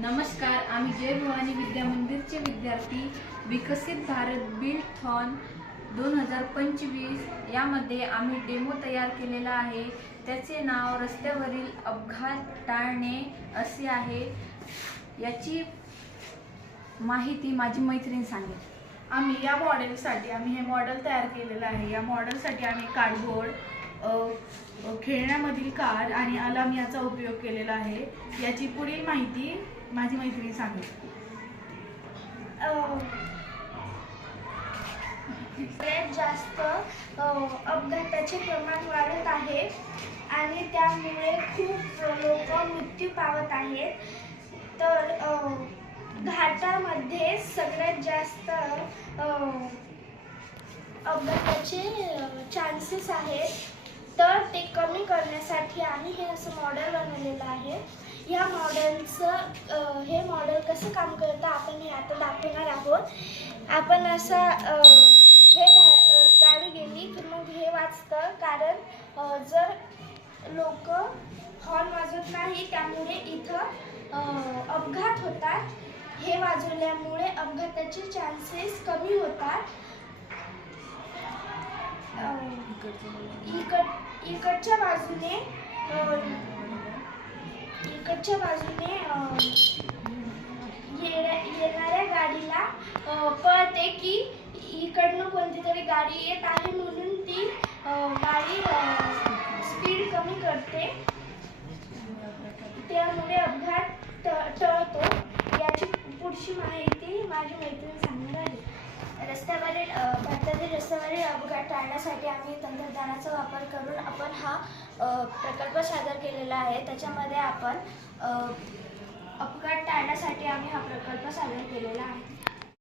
नमस्कार, आम्ही जय भवानी विद्या मंदिरचे विद्यार्थी विकसित भारत बिल्डथॉन 2025 यामध्ये आम्ही डेमो तयार केलेला आहे। त्याचे नाव रस्त्यावरील अपघात टाळणे असे आहे। याची माहिती माझी मैत्रीण सांगेल। आम्ही या मॉडेलसाठी हे मॉडेल तयार केलेलं आहे। या मॉडेलसाठी आम्ही कार्डबोर्ड, खेळण्यामधील कार आणि अलार्म याचा उपयोग केलेला आहे। याची पुढील माहिती माझी मैत्रीण सांगेल। सगळ्यात जास्त अपघाताचे प्रमाण वाढत आहे आणि त्यामुळे खूप लोक मृत्यू पावत आहेत। तर घाटामध्ये सगळ्यात जास्त अपघाताचे चान्सेस आहेत। तर ते कमी करण्यासाठी आम्ही हे असं मॉडेल बनवलेलं आहे। या मॉडेलचं हे मॉडेल कसं काम करतं आपण हे आता दाखवणार आहोत। आपण असं गाडी गेली की मग हे वाजतं, कारण जर लोक हॉर्न वाजवत नाही त्यामुळे इथं अपघात होतात। हे वाजवल्यामुळे अपघाताचे चान्सेस कमी होतात। इकडच्या बाजूने येणाऱ्या गाडीला कळते की इकडनं कोणती तरी गाडी येत आहे, म्हणून ती गाडी स्पीड कमी करते, त्यामुळे अपघात टळतो। याची पुढची माहिती माझी मैत्रीण सांगणार आहे। भारतातील रस्त्यावरील अपघात टाळण्यासाठी आम्ही तंत्रज्ञानाचा वापर करून आपण हा प्रकल्प सादर केलेला आहे। त्याच्यामध्ये आपण अपघात टाळण्यासाठी आम्ही हा प्रकल्प सादर केलेला आहे।